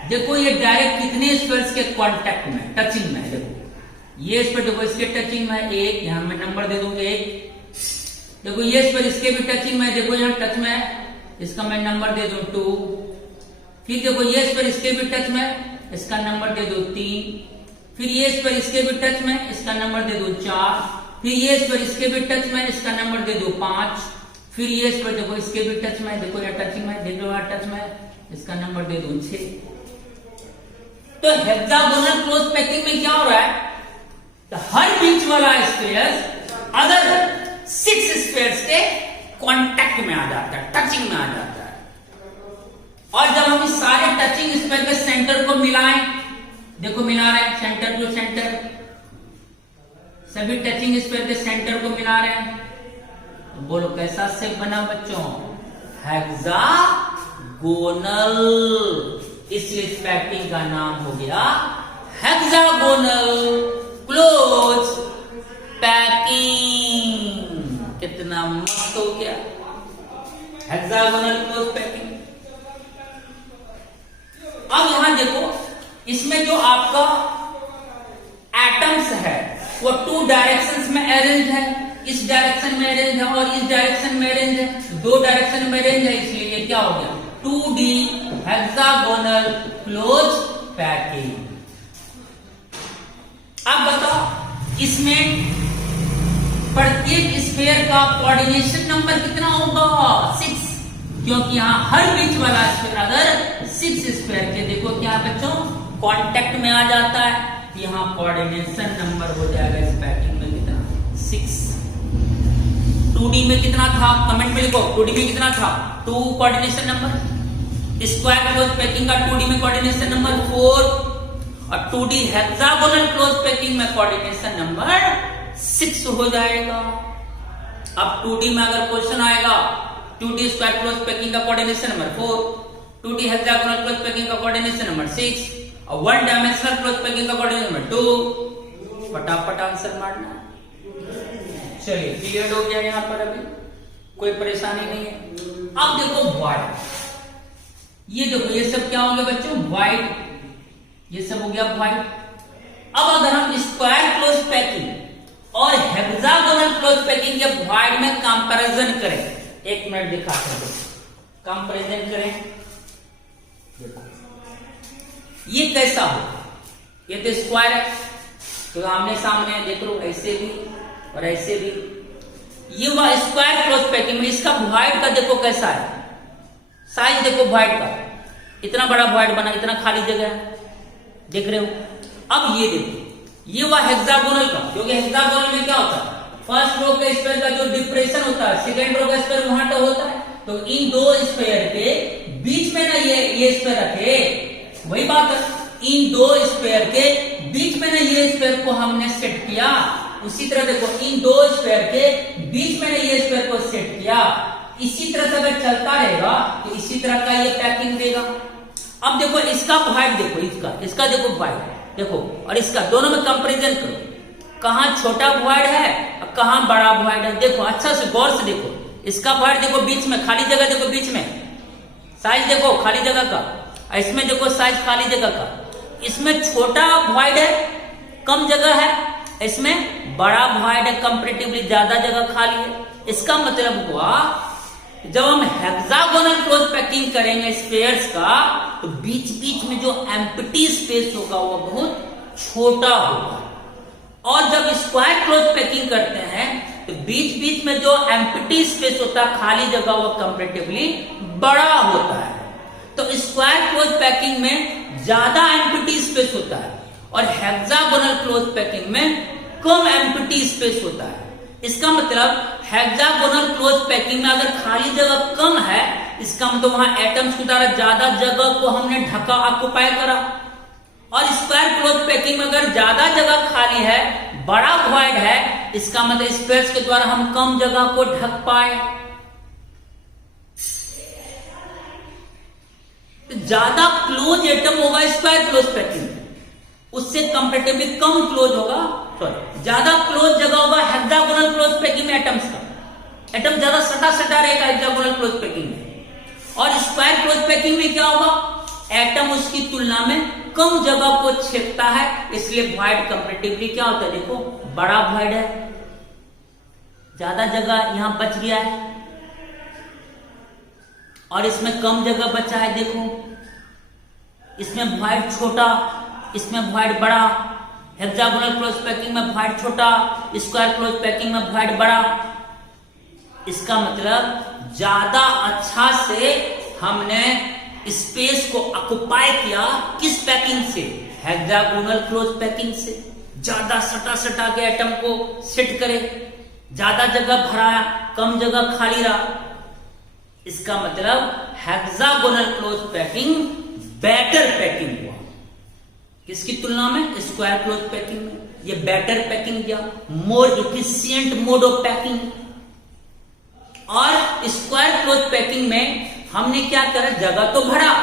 देखो, ये डायरेक्ट कितने स्फीयर्स के कांटेक्ट में, टचिंग में है। देखो ये स्फीयर देखो इसके टचिंग में एक, यहां मैं नंबर दे दूंगा 1। देखो ये स्फीयर इसके भी टचिंग में, देखो यहां टच में है, इसका मैं नंबर दे दूं 2। फिर देखो ये स्फीयर इसके भी टच में, इसका नंबर दे दो 3। फिर ये स्फीयर इसके भी टच में, इसका नंबर दे दो 4। फिर ये स्फीयर इसके भी टच में, इसका नंबर दे दो 5। फिर ये स्फीयर देखो इसके भी टच में, देखो ये टचिंग में, देखो यहाँ टच में, इसका नंबर दे दो 6। तो हेक्सागोनल क्लोज पैकिंग में क्या हो रहा है, तो हर बीच वाला स्फीयर अदर 6 स्फीयर्स के कांटेक्ट में आ जाता है, टचिंग में आ जाता है। और जब हम इस सारे टचिंग स्पेयर के सेंटर को मिलाएं, देखो मिला रहे हैं सेंटर टू सेंटर, सभी टचिंग स्पेयर के सेंटर को मिला रहे हैं, तो बोलो कैसा शेप बना बच्चों? हेक्सागोनल। इसलिए इस पैकिंग का नाम हो गया हेक्सागोनल क्लोज पैकिंग। कितना मस्त हो गया हेक्सागोनल क्लोज पैकिंग। अब यहां देखो, इसमें जो आपका एटम्स है वो 2 डायरेक्शंस में अरेंज है, इस डायरेक्शन में अरेंज है और इस डायरेक्शन में अरेंज है, 2 डायरेक्शन में अरेंज है, इसलिए ये क्या हो गया 2D हेक्सागोनल क्लोज पैकिंग। अब बताओ इसमें प्रत्येक स्फीयर का कोऑर्डिनेशन नंबर कितना होगा? 6, क्योंकि यहां हर बीच वाला स्फीयर अगर 6 स्फीयर के देखो क्या बच्चों कांटेक्ट में आ जाता है, यहां कोऑर्डिनेशन नंबर हो जाएगा इस पैकिंग में कितना 6। 2D में कितना था कमेंट में लिखो, 2D में कितना था 2 coordination number, square close packing का 2D में कोऑर्डिनेशन नंबर 4 और 2D हेक्सागोनल क्लोज पैकिंग में कोऑर्डिनेशन नंबर 6 हो जाएगा। अब 2D में अगर क्वेश्चन आएगा 2D स्क्वायर क्लोज पैकिंग का coordination number 4, 2D hexagonal close packing का कोऑर्डिनेशन नंबर 6 और 1 डायमेंशनल क्लोज पैकिंग का कोऑर्डिनेशन नंबर 2, फटाफट आंसर मारना। चलिए क्लियर हो गया यहां पर, अभी कोई परेशानी नहीं है। अब देखो व्हाइट, ये देखो ये सब क्या हो गया बच्चों व्हाइट, ये सब हो गया व्हाइट। अब अगर हम स्क्वायर क्लोज पैकिंग और हेक्सागोनल क्लोज पैकिंग के व्हाइट में कंपैरिजन करें, 1 मिनट दिखाते हैं, कंपैरिजन करें। देखो ये कैसा हो, ये तो स्क्वायर है तो आमने सामने देख लो, ऐसे भी और ऐसे भी। ये हुआ स्क्वायर क्लोज पैकिंग में, इसका व्हाइट का देखो कैसा है, साइज देखो व्हाइट का, इतना बड़ा व्हाइट बना, इतना खाली जगह है, देख रहे हो। अब ये देखो, ये हुआ हेक्सागोनल का, क्योंकि हेक्सागोनल में क्या होता है फर्स्ट रो के स्क्वायर का जो डिप्रेशन होता है सेकंड रो का स्क्वायर वहां तो होता है, तो इन 2 स्क्वायर के बीच में ना ये स्क्वायर रखे, वही बात है, इन 2 स्क्वायर के बीच में ना ये स्क्वायर को हमने सेट किया। उसी तरह देखो इन 2 स्क्वायर के बीच में ना ये स्क्वायर को सेट किया। इसी तरह से अगर चलता रहेगा तो इसी तरह का ये पैकिंग देगा। अब देखो इसका व्हाइट देखो, इसका देखो व्हाइट देखो और इसका दोनों में कंपैरिजन करो, कहां छोटा व्हाइट है और कहां बड़ा व्हाइट है। देखो अच्छा से गौर से देखो, इसका व्हाइट देखो बीच में खाली जगह, देखो बीच में साइज देखो खाली जगह का, इसमें देखो साइज खाली जगह का। इसमें छोटा व्हाइट है कम जगह है, इसमें बड़ा व्हाइट है कंपैरेटिवली ज्यादा जगह खाली है। इसका मतलब हुआ जब हम हेक्सागोनल क्लोज पैकिंग करेंगे स्पेयर्स का तो बीच बीच में जो एम्प्टी स्पेस होगा वो बहुत छोटा होगा, और जब स्क्वायर क्लोज पैकिंग करते हैं तो बीच बीच में जो एम्प्टी स्पेस होता है खाली जगह वो कंपैरेटिवली बड़ा होता है। तो स्क्वायर क्लोज पैकिंग में ज्यादा एम्प्टी स्पेस होता है और हेक्सागोनल क्लोज पैकिंग में कम एम्प्टी स्पेस होता है। इसका मतलब हेक्सागोनल क्लोज पैकिंग में अगर खाली जगह कम है, इसका मतलब वहां एटम्स के द्वारा ज्यादा जगह को हमने ढका ऑक्युपाई करा, और स्क्वायर क्लोज पैकिंग में अगर ज्यादा जगह खाली है बड़ा वॉइड है, इसका मतलब स्पेस के द्वारा हम कम जगह को ढक पाए। तो ज्यादा क्लोज एटम होगा स्क्वायर क्लोज पैकिंग, उससे कंपैरेटिवली कम क्लोज होगा, सॉरी ज्यादा क्लोज जगह होगा हेक्सागोनल क्लोज पैकिंग में एटम्स का, एटम ज्यादा सटा सटा रहेगा हेक्सागोनल क्लोज पैकिंग में। और स्क्वायर क्लोज पैकिंग में क्या होगा, एटम उसकी तुलना में कम जगह को छेदता है, इसलिए वॉइड कंपैरेटिवली क्या होता है, देखो बड़ा वॉइड है, ज्यादा जगह यहां बच गया है, और इसमें कम जगह बचा है। देखो इसमें वॉइड छोटा, इसमें वॉइड बड़ा, हेक्सागोनल क्लोज पैकिंग में वॉइड छोटा, स्क्वायर क्लोज पैकिंग में वॉइड बड़ा। इसका मतलब ज्यादा अच्छा से हमने स्पेस को ऑक्युपाई किया, किस पैकिंग से, हेक्सागोनल क्लोज पैकिंग से। ज्यादा सटा सटा के एटम को सेट करे, ज्यादा जगह भराया, कम जगह खाली रहा। इसका मतलब hexagonal close packing better packing हुआ। किसकी तुलना में? स्क्वायर क्लोज पैकिंग में। ये बेटर पैकिंग किया, मोर इफिशिएंट मोड ऑफ पैकिंग। और स्क्वायर क्लोज पैकिंग में हमने क्या करा, जगह तो भरा,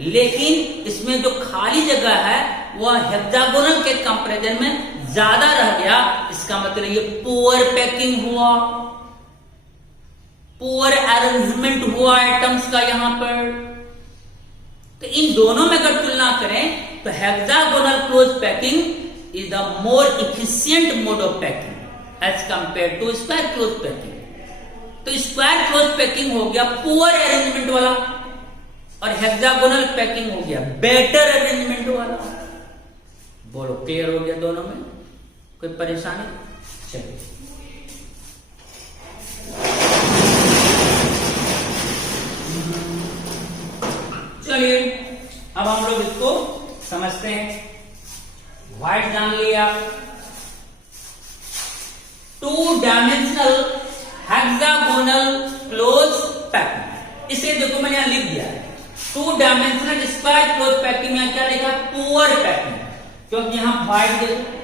लेकिन इसमें जो खाली जगह है वह हेक्सागोनल के कंपैरिजन में ज्यादा रह गया। इसका मतलब ये पुअर पैकिंग हुआ, पुअर अरेंजमेंट हुआ आइटम्स का यहां पर। तो इन दोनों में अगर तुलना करें तो hexagonal close packing is the more efficient mode of packing as compare to square close packing. तो स्क्वायर क्लोज पैकिंग हो गया पुअर अरेंजमेंट वाला, और हेक्सागोनल पैकिंग हो गया बेटर अरेंजमेंट वाला। बोलो क्लियर हो गया दोनों में? कोई परेशानी? चलिए चलिए अब हम लोग इसको समझते हैं। व्हाइट जान लिया, 2 डायमेंशनल हेक्सागोनल क्लोज पैकिंग। इसे देखो मैंने यहां लिख दिया है 2 डायमेंशनल स्क्वायर क्लोज पैकिंग में क्या लिखा? Poor packing. क्योंकि यहां व्हाइट देखो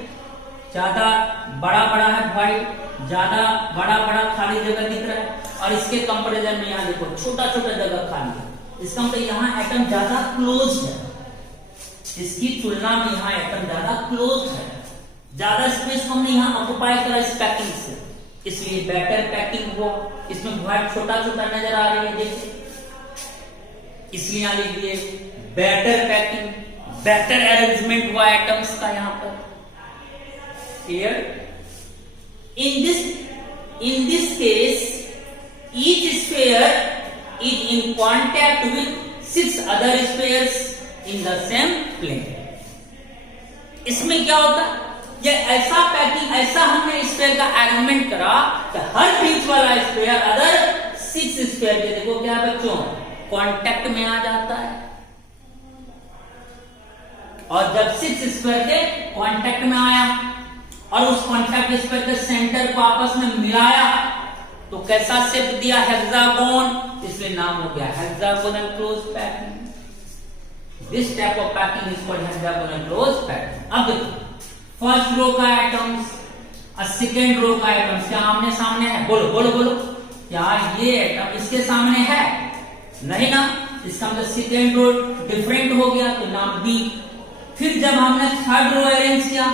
ज्यादा बड़ा बड़ा है, व्हाइट ज्यादा बड़ा बड़ा खाली जगह दिख रहा है, और इसके कंपैरिजन में यहां देखो छोटा छोटा जगह खाली है। इसका मतलब यहां एटम ज्यादा क्लोज है, इसकी तुलना में यहां एटम ज्यादा क्लोज है, ज्यादा स्पेस हमने यहां ऑक्युपाई करा इस पैकिंग से, इसलिए बेटर पैकिंग हुआ। इसमें व्हाइट छोटा छोटा नजर आ रही है देखिए, इसलिए यहां लिख दिए बेटर पैकिंग, बेटर अरेंजमेंट हुआ एटम्स का यहां पर। Clear? in this case each sphere is in contact with 6 other spheres in the same plane। इसमें क्या होता है, ये ऐसा पैकिंग, ऐसा हमने स्फीयर का अरेंजमेंट करा कि हर बीच वाला स्फीयर अदर 6 स्फीयर के, देखो क्या बच्चों, कांटेक्ट में आ जाता है। और जब 6 स्फीयर के कांटेक्ट में आया और उस कांटेक्ट स्फीयर के सेंटर को आपस में मिलाया तो कैसा शेप दिया? हेक्सागोन, इसलिए नाम हो गया hexagonal close packing. This type of packing is called hexagonal close packing. अब देखो फर्स्ट रो का एटम्स और सेकेंड रो का एटम्स क्या आमने सामने है? बोलो बोलो बोलो, क्या ये एटम इसके सामने है? नहीं ना, इसका मतलब सेकेंड रो डिफरेंट हो गया तो नाम बी। फिर जब हमने थर्ड रो अरेंज किया,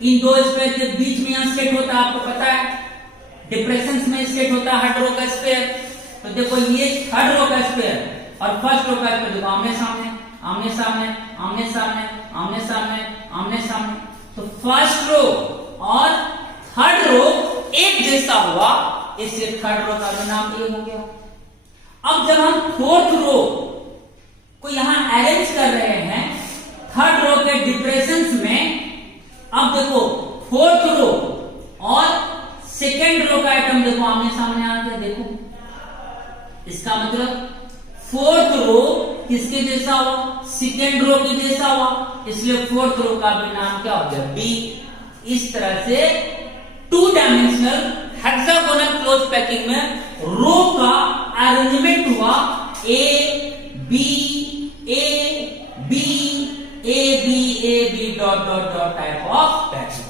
इन दो स्पेयर के बीच में यहां सेट होता है, आपको पता है डिप्रेशन में सेट होता है थर्ड रो का स्पेयर। तो देखो ये थर्ड रो का स्पेयर और फर्स्ट रो का स्पेयर देखो आमने सामने आमने सामने आमने सामने आमने सामने आमने सामने। तो फर्स्ट रो और थर्ड रो एक जैसा हुआ, इसलिए थर्ड रो का भी नाम ये हो गया। अब जब हम फोर्थ रो को यहां अरेंज कर रहे हैं थर्ड रो के डिप्रेशन में, अब देखो फोर्थ रो और सेकेंड रो का आइटम देखो आमने सामने आ गया। देखो इसका मतलब फोर्थ रो किसके जैसा हुआ? सेकेंड रो के जैसा हुआ, इसलिए फोर्थ रो का भी नाम क्या हो गया? बी। इस तरह से 2 डायमेंशनल हेक्सागोनल क्लोज पैकिंग में रो का अरेंजमेंट हुआ A B A B A B dot dot dot type of packing.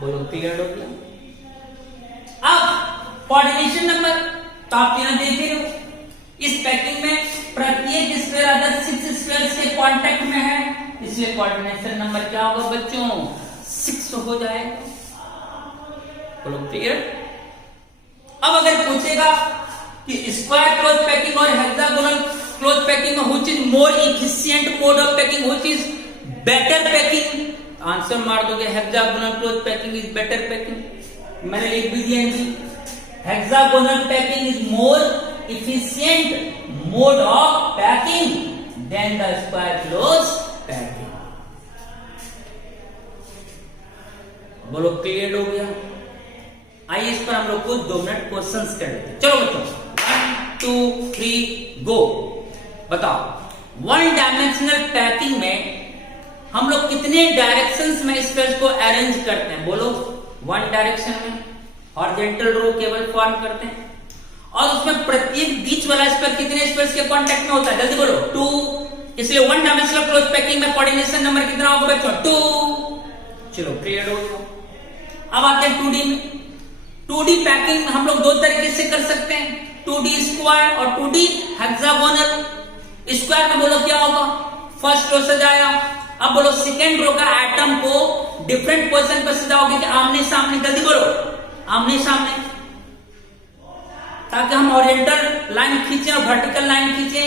बोलो क्लियर हो गया? अब कोऑर्डिनेशन नंबर तो आप यहां देख रहे हो, इस पैकिंग में प्रत्येक स्फीयर अदर 6 स्फीयर्स के कांटेक्ट में है, इसलिए कोऑर्डिनेशन नंबर क्या होगा बच्चों? 6 हो जाएगा। बोलो क्लियर? अब अगर पूछेगा कि स्क्वायर क्लोज पैकिंग और हेक्सागोनल क्लोज पैकिंग में which is more efficient mode of packing, which is better packing, answer मार दोगे hexagonal close packing is better packing. मैंने लिख भी दिया इनकी, hexagonal packing is more efficient mode of packing than the square close packing. बोलो clear हो गया? आइए इस पर हम लोग कुछ 2 मिनट क्वेश्चंस कर लेते हैं। चलो बच्चों 1 2 3 गो। बताओ 1 डायमेंशनल पैकिंग में हम लोग कितने डायरेक्शंस में स्पेयर्स को अरेंज करते हैं? बोलो 1 डायरेक्शन में हॉरिजॉन्टल रो केवल फॉर्म करते हैं, और उसमें प्रत्येक बीच वाला स्क्वायर कितने स्क्वायर्स के कांटेक्ट में होता है, जल्दी बोलो 2, इसलिए वन डायमेंशनल क्लोज पैकिंग में कोऑर्डिनेशन नंबर कितना होगा बच्चों 2। चलो क्लियर हो गया। अब आते हैं 2D में। 2D पैकिंग हम लोग दो तरीके से कर सकते हैं, 2D स्क्वायर और 2D हेक्सागोनल। स्क्वायर में बोलो क्या होगा, फर्स्ट रो सजाया, अब बोलो सेकेंड रो का एटम को डिफरेंट पोजीशन पर सजाओगे कि आमने सामने, जल्दी बोलो आमने सामने, ताकि हम ओरिएंटल लाइन खींचे और वर्टिकल लाइन खींचे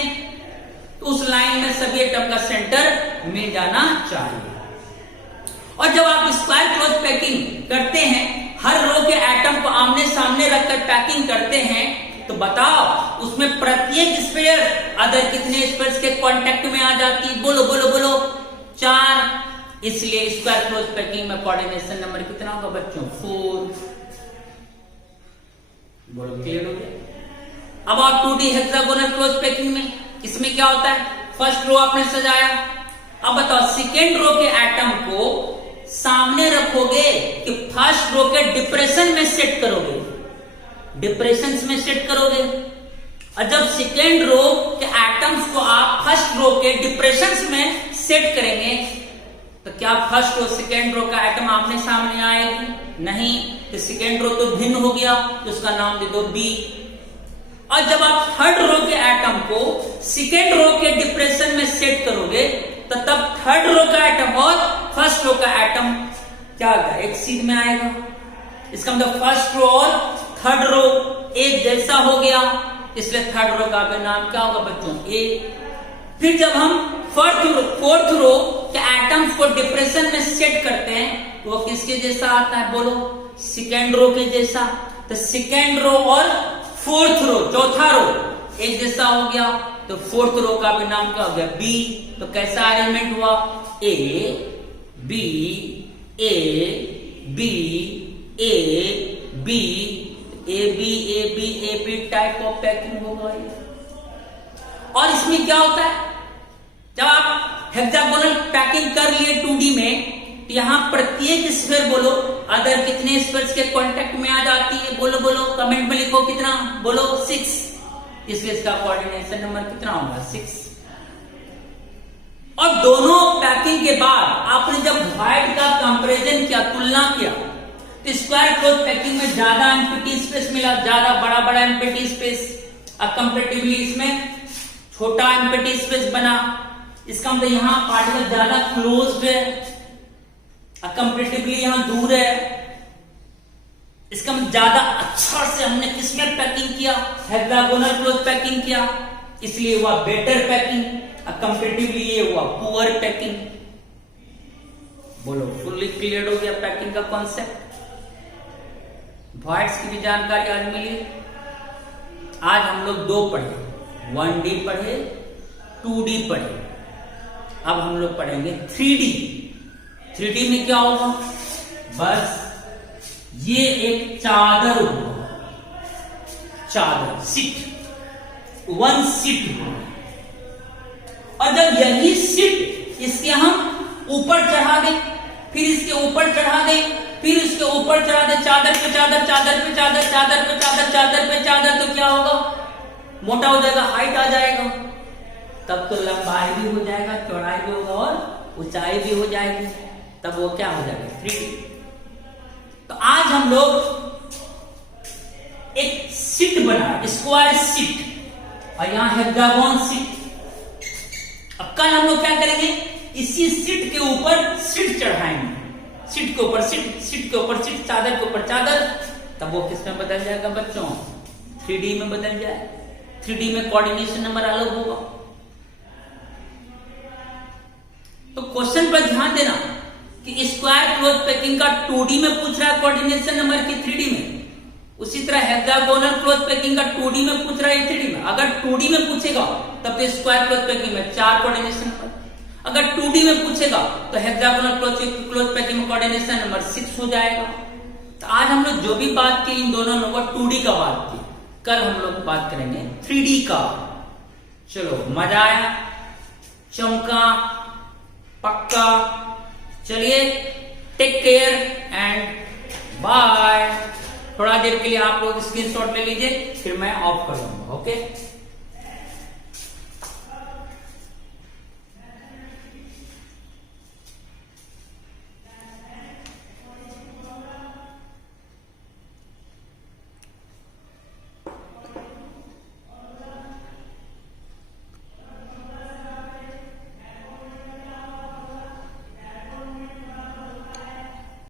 तो उस लाइन में सभी एटम का सेंटर मिल जाना चाहिए। और जब आप स्क्वायर क्लोज पैकिंग करते हैं, हर रो के एटम को आमने सामने रखकर पैकिंग करते हैं, तो बताओ उसमें प्रत्येक स्पेयर अदर कितने स्पेयर्स के कांटेक्ट में आ जाती है, बोलो बोलो बोलो 4। इसलिए स्क्वायर क्लोज पैकिंग में कोऑर्डिनेशन नंबर कितना होगा बच्चों 4। बोलो क्लियर हो गया। अब आप 2D हेक्सागोनल क्लोज पैकिंग में, इसमें क्या होता है, फर्स्ट रो आपने सजाया, अब बताओ सेकेंड रो के एटम को सामने रखोगे कि फर्स्ट रो के डिप्रेशन में सेट करोगे, डिप्रेशन में सेट करोगे। और जब सेकेंड रो के एटम्स को आप फर्स्ट रो के डिप्रेशन में सेट करेंगे तो क्या फर्स्ट रो सेकेंड रो का एटम आमने सामने आएगी, नहीं, तो सेकेंड रो तो भिन्न हो गया, तो उसका नाम दे दो B। और जब आप थर्ड रो के एटम को सेकेंड रो के डिप्रेशन में सेट करोगे तो तब थर्ड रो का एटम और फर्स्ट रो का एटम क्या होगा, एक सीध में आएगा। इसका मतलब फर्स्ट रो और थर्ड रो एक जैसा हो गया, इसलिए थर्ड रो का नाम क्या होगा बच्चों A। फिर जब हम फोर्थ रो के एटम्स को डिप्रेशन में सेट करते हैं तो वो किसके जैसा आता है, बोलो सेकेंड रो के जैसा। तो सेकेंड रो और फोर्थ रो, चौथा रो एक जैसा हो गया, तो फोर्थ रो का भी नाम क्या हो गया B। तो कैसा अरेंजमेंट हुआ, A B A B A B A B type of packing होगा। और इसमें क्या होता है, जब आप हेक्सागोनल पैकिंग कर लिए 2D में, तो यहां प्रत्येक स्फीयर बोलो अदर कितने स्फीयर्स के कांटेक्ट में आ जाती है, बोलो बोलो कमेंट में लिखो कितना, बोलो 6। इसलिए इसका कोऑर्डिनेशन नंबर कितना होगा 6। और दोनों पैकिंग के बाद आपने जब वाइड का कंपैरिजन किया, तुलना किया, तो स्क्वायर क्लोज पैकिंग में ज्यादा एम्प्टी स्पेस मिला, ज्यादा बड़ा बड़ा एम्प्टी स्पेस, और कंपैरेटिवली इसमें छोटा एम्प्टी स्पेस बना। इसका मतलब यहां पार्टिकल ज्यादा क्लोज्ड है, कंपैरेटिवली यहां दूर है। इसका मतलब ज्यादा अच्छा से हमने किसमें पैकिंग किया, हेक्सागोनल क्लोज पैकिंग किया, इसलिए हुआ बेटर पैकिंग, और कंपैरेटिवली ये हुआ पुअर पैकिंग। बोलो फुल्ली क्लियर हो गया पैकिंग का कॉन्सेप्ट। वॉइड्स की भी जानकारी आज मिली। आज हम लोग 2 पढ़े, 1D पढ़े, 2D पढ़े। अब हम लोग पढ़ेंगे 3D। 3D में क्या होगा, बस ये एक चादर होगा, चादर सीट, 1 सीट होगा। और जब यही सीट इसके हम ऊपर चढ़ा दें, फिर इसके ऊपर चढ़ा दें, फिर इसके ऊपर चढ़ा दें, चादर पे चादर, चादर पे चादर, चादर पे चादर, चादर पे चादर, तो क्या होगा, मोटा हो जाएगा, हाइट आ जाएगा। तब तो लंबाई भी हो जाएगा, चौड़ाई भी होगा और ऊंचाई भी हो जाएगी, तब वो क्या हो जाएगा 3D। तो आज हम लोग एक सीट बना, स्क्वायर सीट, और यहां हेक्सागोन सीट। अब कल हम लोग क्या करेंगे, इसी सीट के ऊपर सीट चढ़ाएंगे, सीट के ऊपर सीट, सीट के ऊपर सीट, चादर के ऊपर चादर, तब वो किस में बदल जाएगा बच्चों, 3D में बदल जाए। 3D में कोऑर्डिनेशन नंबर अलग होगा। तो क्वेश्चन पर ध्यान देना कि स्क्वायर क्लोज पैकिंग का 2D में पूछ रहा है कोऑर्डिनेशन नंबर की 3D में, उसी तरह हेक्सागोनल क्लोज पैकिंग का 2D में पूछ रहा है 3D में। अगर 2D में पूछेगा तब तो स्क्वायर क्लोज पैकिंग में 4 कोऑर्डिनेशन नंबर, अगर 2D में पूछेगा तो हेक्सागोनल क्लोज पैकिंग में कोऑर्डिनेशन नंबर 6 हो जाएगा। तो आज हम लोग जो भी बात की इन दोनों लोगों 2D का बात की, कल हम लोग बात करेंगे 3D का। चलो मजा आया, चमका, पक्का। चलिए टेक केयर एंड बाय। थोड़ा देर के लिए आप लोग स्क्रीनशॉट ले लीजिए, फिर मैं ऑफ कर दूंगा। ओके।